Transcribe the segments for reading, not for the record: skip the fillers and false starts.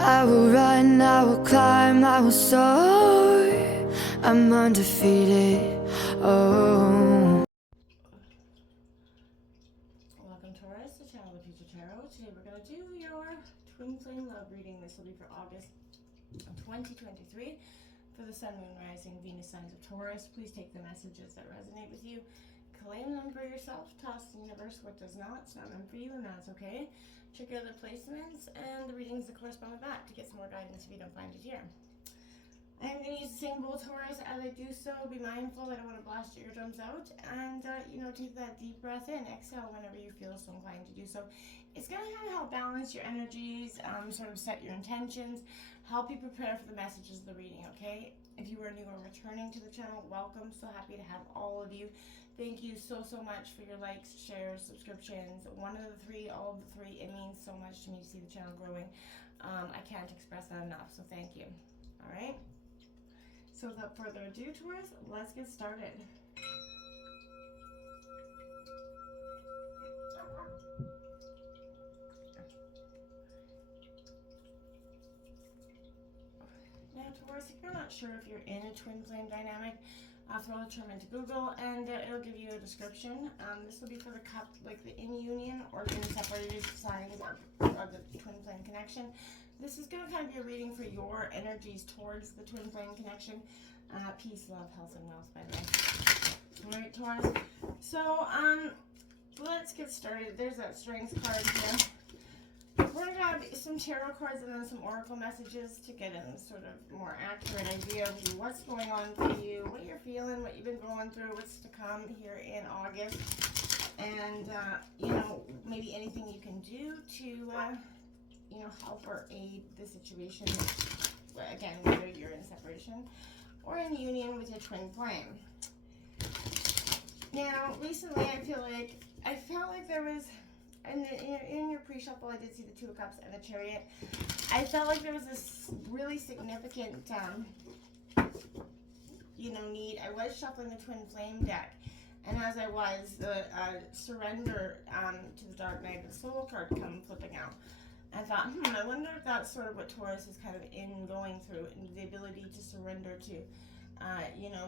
I will run, I will climb, I will soar. I'm undefeated. Oh. Welcome, Taurus, the channel of Future Tarot. Today we're going to do your Twin Flame Love reading. This will be for August of 2023 for the Sun, Moon, Rising, Venus signs of Taurus. Please take the messages that resonate with you, claim them for yourself, toss the universe what does not. It's not meant for you, and that's okay. Check out the placements and the readings that correspond with that to get some more guidance if you don't find it here. I'm going to use the same bowl, Taurus. As I do so, be mindful. I don't want to blast your eardrums out. And, take that deep breath in. Exhale whenever you feel so inclined to do so. It's going to kind of help balance your energies, sort of set your intentions, help you prepare for the messages of the reading, okay? If you are new or returning to the channel, welcome. So happy to have all of you. Thank you so much for your likes, shares, subscriptions. One of the three, all of the three. It means so much to me to see the channel growing. I can't express that enough, so thank you. All right? So without further ado, Taurus, let's get started. Now, Taurus, if you're not sure if you're in a twin flame dynamic, throw the term into Google and it'll give you a description. This will be for the cup, like the in union or in separated signs of the twin flame connection. This is going to kind of be a reading for your energies towards the twin flame connection. Peace, love, health, and wealth, by the way. Alright, Taurus. So, let's get started. There's that strength card here. We're going to grab some tarot cards and then some oracle messages to get a sort of more accurate idea of what's going on for you, what you're feeling, what you've been going through, what's to come here in August. And, maybe anything you can do to, help or aid the situation, again, whether you're in separation or in union with your twin flame. Now, recently I felt like there was, in your pre-shuffle I did see the Two of Cups and the Chariot. I felt like there was this really significant, need. I was shuffling the Twin Flame deck, and as I was, the surrender to the Dark Knight of the Soul card come flipping out. I thought, I wonder if that's sort of what Taurus is kind of going through, and the ability to surrender to,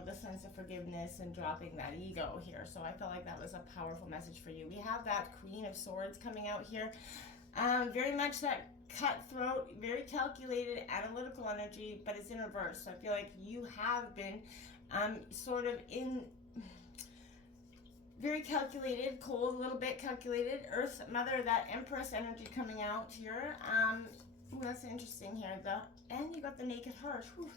the sense of forgiveness and dropping that ego here. So I felt like that was a powerful message for you. We have that Queen of Swords coming out here. Very much that cutthroat, very calculated, analytical energy, but it's in reverse. So I feel like you have been sort of in very calculated, cold, a little bit calculated. Earth Mother, that Empress energy coming out here. That's interesting here, though. And you got the Naked Heart. Whew.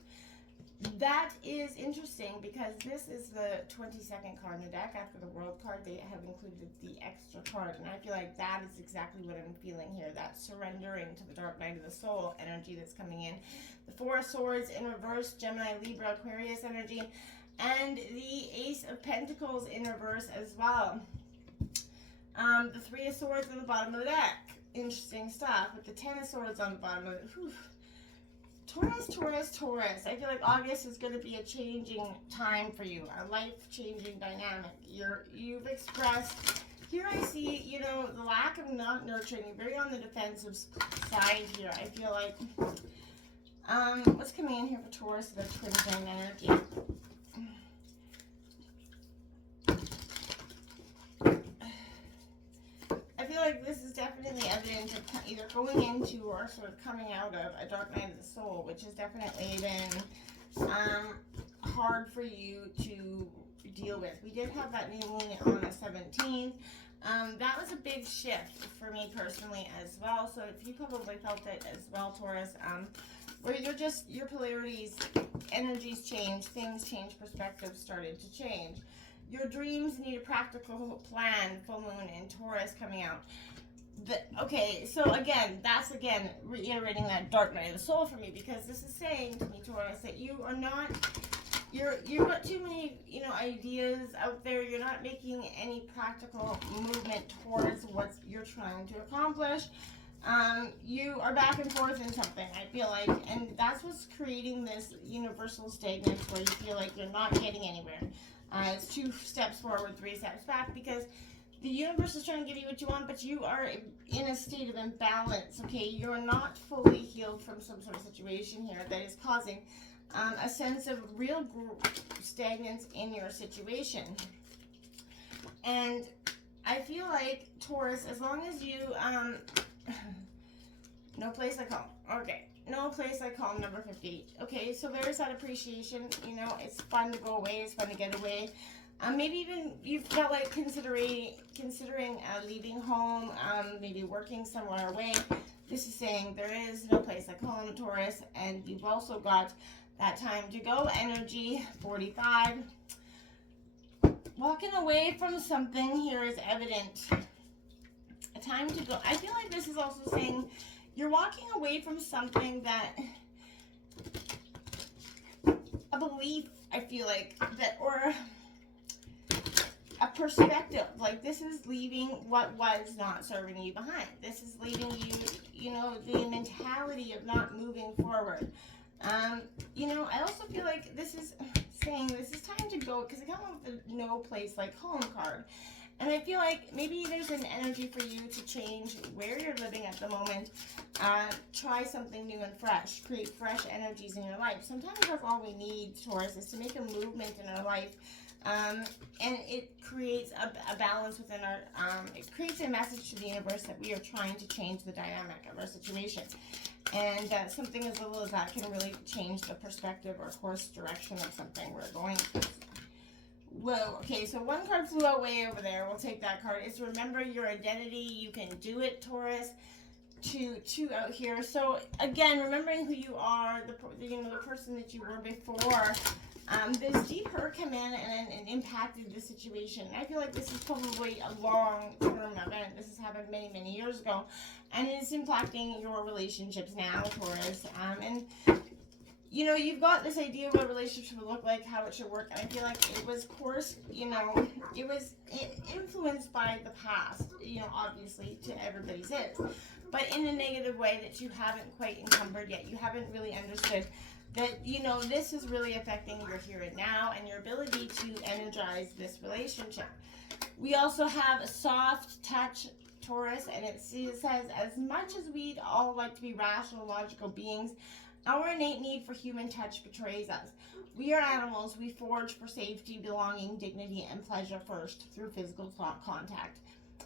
That is interesting because this is the 22nd card in the deck. After the World card, they have included the extra card. And I feel like that is exactly what I'm feeling here. That surrendering to the Dark Night of the Soul energy that's coming in. The Four of Swords in reverse, Gemini, Libra, Aquarius energy. And the Ace of Pentacles in reverse as well. The Three of Swords on the bottom of the deck. Interesting stuff. With the Ten of Swords on the bottom of it. Whew. Taurus. I feel like August is going to be a changing time for you. A life-changing dynamic. You've expressed... Here I see, the lack of not nurturing. You're very on the defensive side here. I feel like... what's coming in here for Taurus? The Twin Flame energy. I feel like this is definitely evidence of either going into or sort of coming out of a Dark Night of the Soul, which has definitely been hard for you to deal with. We did have that new moon on the 17th. That was a big shift for me personally as well. So if you probably felt it as well, Taurus, where your polarities, energies change, things change, perspectives started to change. Your dreams need a practical plan, full moon in Taurus coming out. Okay, so that's reiterating that Dark Night of the Soul for me, because this is saying to me, Taurus, that you are not, you've got too many, ideas out there. You're not making any practical movement towards what you're trying to accomplish. You are back and forth in something, I feel like, and that's what's creating this universal stagnance where you feel like you're not getting anywhere. It's 2 steps forward, 3 steps back, because the universe is trying to give you what you want, but you are in a state of imbalance, okay? You're not fully healed from some sort of situation here that is causing a sense of real stagnance in your situation. And I feel like, Taurus, as long as you, no place like home. Okay, no place like home, number 58. Okay, so there's that appreciation. You know, it's fun to go away. It's fun to get away. Maybe even you felt like considering leaving home, maybe working somewhere away. This is saying there is no place like home, Taurus, and you've also got that time to go energy, 45. Walking away from something here is evident. A time to go. I feel like this is also saying you're walking away from something that, a belief, I feel like, that, or a perspective. Like, this is leaving what was not serving you behind. This is leaving you, you know, the mentality of not moving forward. You know, I also feel like this is saying this is time to go, because I come up with the no place like home card. And I feel like maybe there's an energy for you to change where you're living at the moment. Try something new and fresh. Create fresh energies in your life. Sometimes that's all we need, Taurus, is to make a movement in our life. And it creates a balance within our, it creates a message to the universe that we are trying to change the dynamic of our situation. And something as little as that can really change the perspective or course direction of something we're going through. Whoa, okay, so one card flew out way over there. We'll take that card. It's remember your identity. You can do it, Taurus. Two out here. So again, remembering who you are, the person that you were before. This deep hurt came in and impacted the situation. I feel like this is probably a long-term event. This has happened many, many years ago, and it's impacting your relationships now, Taurus. And you know, you've got this idea of what a relationship would look like, how it should work, and I feel like it was, of course, you know, it was influenced by the past, you know, obviously, to everybody's is, but in a negative way that you haven't quite encumbered yet. You haven't really understood that, you know, this is really affecting your here and now and your ability to energize this relationship. We also have a soft touch, Taurus, and it says, as much as we'd all like to be rational, logical beings, our innate need for human touch betrays us. We are animals. We forage for safety, belonging, dignity, and pleasure first through physical contact.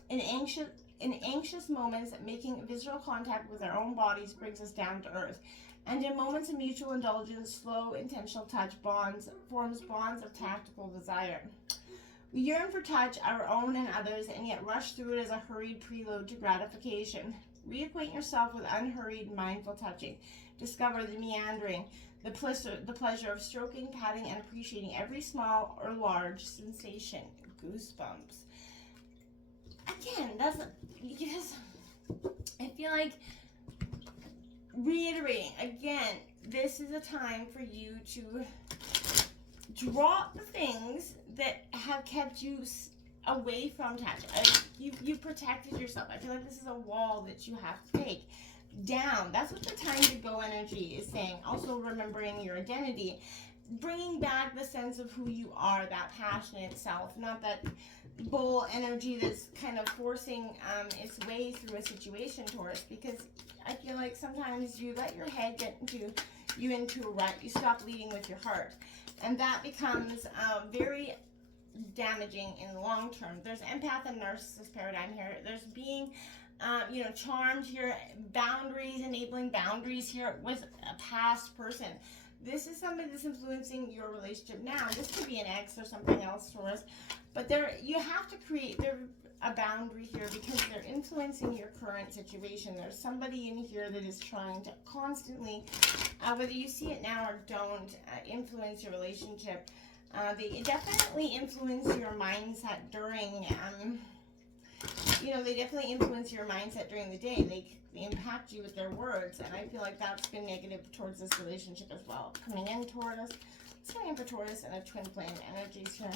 In anxious moments, making visual contact with our own bodies brings us down to earth. And in moments of mutual indulgence, slow, intentional touch forms bonds of tactical desire. We yearn for touch, our own and others, and yet rush through it as a hurried prelude to gratification. Reacquaint yourself with unhurried, mindful touching. Discover the meandering, the pleasure of stroking, patting, and appreciating every small or large sensation. Goosebumps. Again, that's because I feel like reiterating again, this is a time for you to drop the things that have kept you away from touch. You protected yourself. I feel like this is a wall that you have to take down. That's what the time to go energy is saying. Also remembering your identity, bringing back the sense of who you are, that passionate self, not that bull energy that's kind of forcing its way through a situation, Taurus, because I feel like sometimes you let your head get into a rut. You stop leading with your heart, and that becomes very damaging in the long term. There's empath and narcissist paradigm here. There's being you know, charmed here, boundaries, enabling boundaries here with a past person. This is somebody that's influencing your relationship now. This could be an ex or something else, Taurus. But you have to create a boundary here because they're influencing your current situation. There's somebody in here that is trying to constantly, whether you see it now or don't, influence your relationship. They definitely influence your mindset during, you know, they definitely influence your mindset during the day. They impact you with their words, and I feel like that's been negative towards this relationship as well. Coming in, Taurus. Let's go in for Taurus and a twin flame energies here.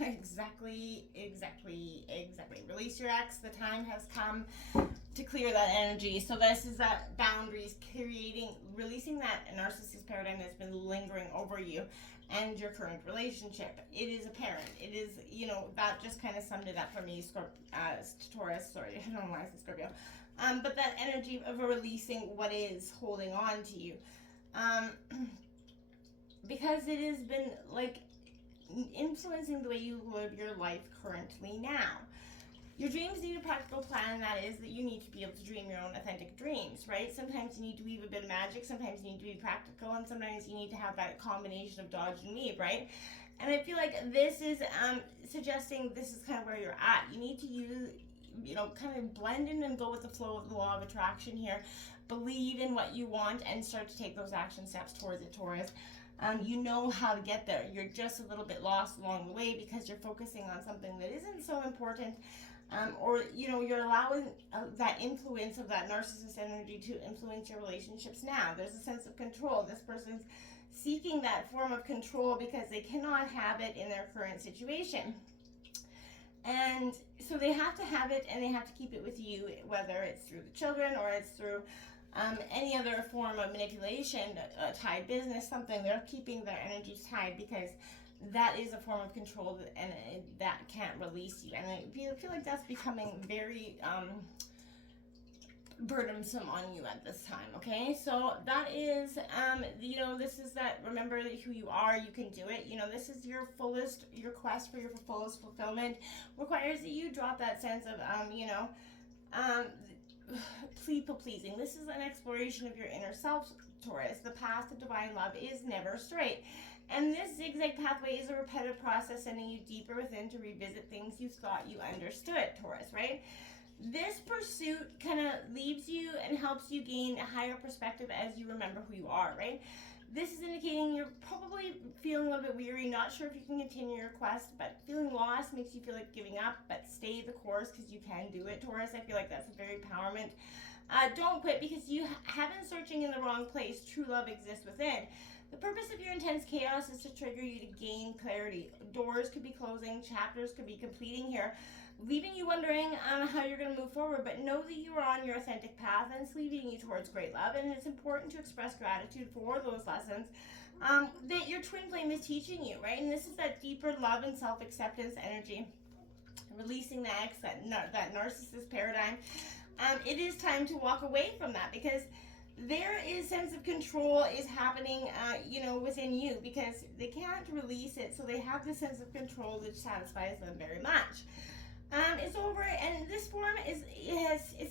Exactly. Release your ex. The time has come to clear that energy. So this is that boundaries, releasing that narcissist paradigm that's been lingering over you and your current relationship. It is apparent. It is, that just kind of summed it up for me, Taurus. Sorry, I don't know why I said Scorpio. But that energy of releasing what is holding on to you. Because it has been like influencing the way you live your life currently now. Your dreams need a practical plan, and that is that you need to be able to dream your own authentic dreams, right? Sometimes you need to weave a bit of magic, sometimes you need to be practical, and sometimes you need to have that combination of dodge and weave, right? And I feel like this is suggesting this is kind of where you're at. You need to use, kind of blend in and go with the flow of the law of attraction here. Believe in what you want and start to take those action steps towards it, Taurus. You know how to get there. You're just a little bit lost along the way because you're focusing on something that isn't so important. Or you're allowing that influence of that narcissist energy to influence your relationships now. There's a sense of control. This person's seeking that form of control because they cannot have it in their current situation. And so they have to have it, and they have to keep it with you, whether it's through the children or it's through any other form of manipulation, tied business, something. They're keeping their energies tied because that is a form of control that can't release you. And I feel like that's becoming very burdensome on you at this time, okay? So that is, this is that, remember who you are, you can do it. This is your quest for your fullest fulfillment requires that you drop that sense of, people pleasing. This is an exploration of your inner self, Taurus. The path to divine love is never straight. And this zigzag pathway is a repetitive process sending you deeper within to revisit things you thought you understood, Taurus, right? This pursuit kind of leaves you and helps you gain a higher perspective as you remember who you are, right? This is indicating you're probably feeling a little bit weary, not sure if you can continue your quest, but feeling lost makes you feel like giving up, but stay the course because you can do it, Taurus. I feel like that's a very empowerment. Don't quit because you have been searching in the wrong place. True love exists within. The purpose of your intense chaos is to trigger you to gain clarity. Doors could be closing, chapters could be completing here, leaving you wondering how you're going to move forward, but know that you are on your authentic path and it's leading you towards great love. And it's important to express gratitude for those lessons that your twin flame is teaching you, right? And this is that deeper love and self-acceptance energy, releasing the ex, that narcissist paradigm. It is time to walk away from that because there is sense of control is happening, within you because they can't release it. So they have this sense of control that satisfies them very much. It's over, and this form is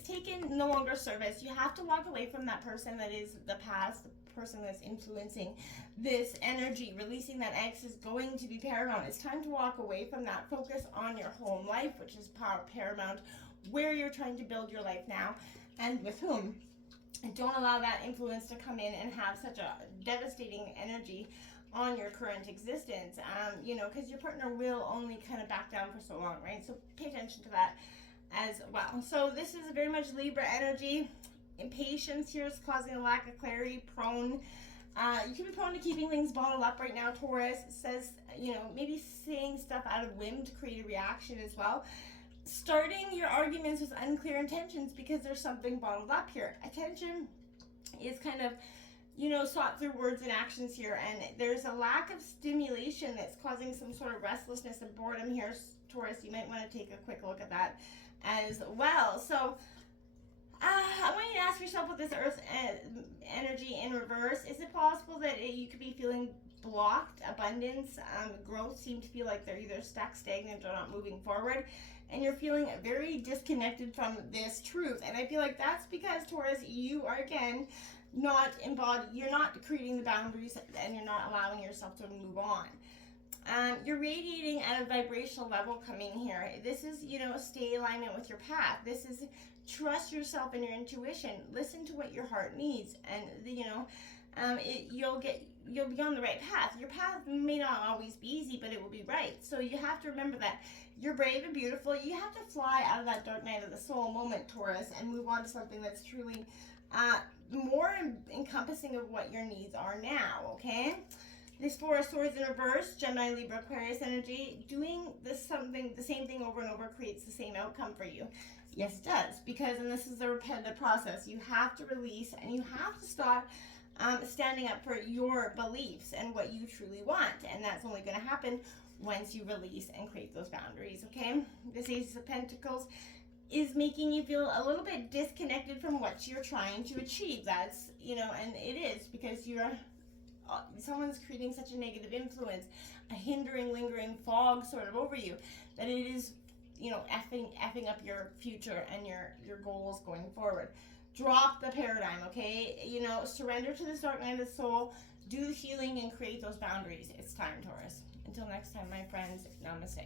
taken no longer service. You have to walk away from that person that is the past, the person that's influencing this energy. Releasing that ex is going to be paramount. It's time to walk away from that. Focus on your home life, which is paramount, where you're trying to build your life now and with whom. And don't allow that influence to come in and have such a devastating energy on your current existence, because your partner will only kind of back down for so long, right? So pay attention to that as well. So this is very much Libra energy. Impatience here is causing a lack of clarity, you can be prone to keeping things bottled up right now, Taurus. It says, maybe saying stuff out of whim to create a reaction as well. Starting your arguments with unclear intentions because there's something bottled up here. Attention is kind of, sought through words and actions here, and there's a lack of stimulation that's causing some sort of restlessness and boredom here, Taurus. You might want to take a quick look at that as well. So I want you to ask yourself with this Earth energy in reverse, is it possible that you could be feeling blocked? Abundance, growth seem to feel like they're either stuck, stagnant, or not moving forward, and you're feeling very disconnected from this truth. And I feel like that's because, Taurus, you are again not embodied, you're not creating the boundaries, and you're not allowing yourself to move on. You're radiating at a vibrational level coming here. This is, stay alignment with your path. This is trust yourself and your intuition. Listen to what your heart needs, and you'll be on the right path. Your path may not always be easy, but it will be right. So you have to remember that you're brave and beautiful. You have to fly out of that dark night of the soul moment, Taurus, and move on to something that's truly more encompassing of what your needs are now, okay? This Four of Swords in reverse, Gemini, Libra, Aquarius energy, doing the same thing over and over creates the same outcome for you. Yes, it does, because, and this is a repetitive process, you have to release and you have to start standing up for your beliefs and what you truly want. And that's only going to happen once you release and create those boundaries, okay? This Ace of Pentacles is making you feel a little bit disconnected from what you're trying to achieve. That's, you know, and it is because you're, someone's creating such a negative influence, a hindering, lingering fog sort of over you, that it is, you know, effing up your future and your goals going forward. Drop the paradigm, okay? You know, surrender to this dark night of the soul, do the healing and create those boundaries. It's time, Taurus. Until next time, my friends, namaste.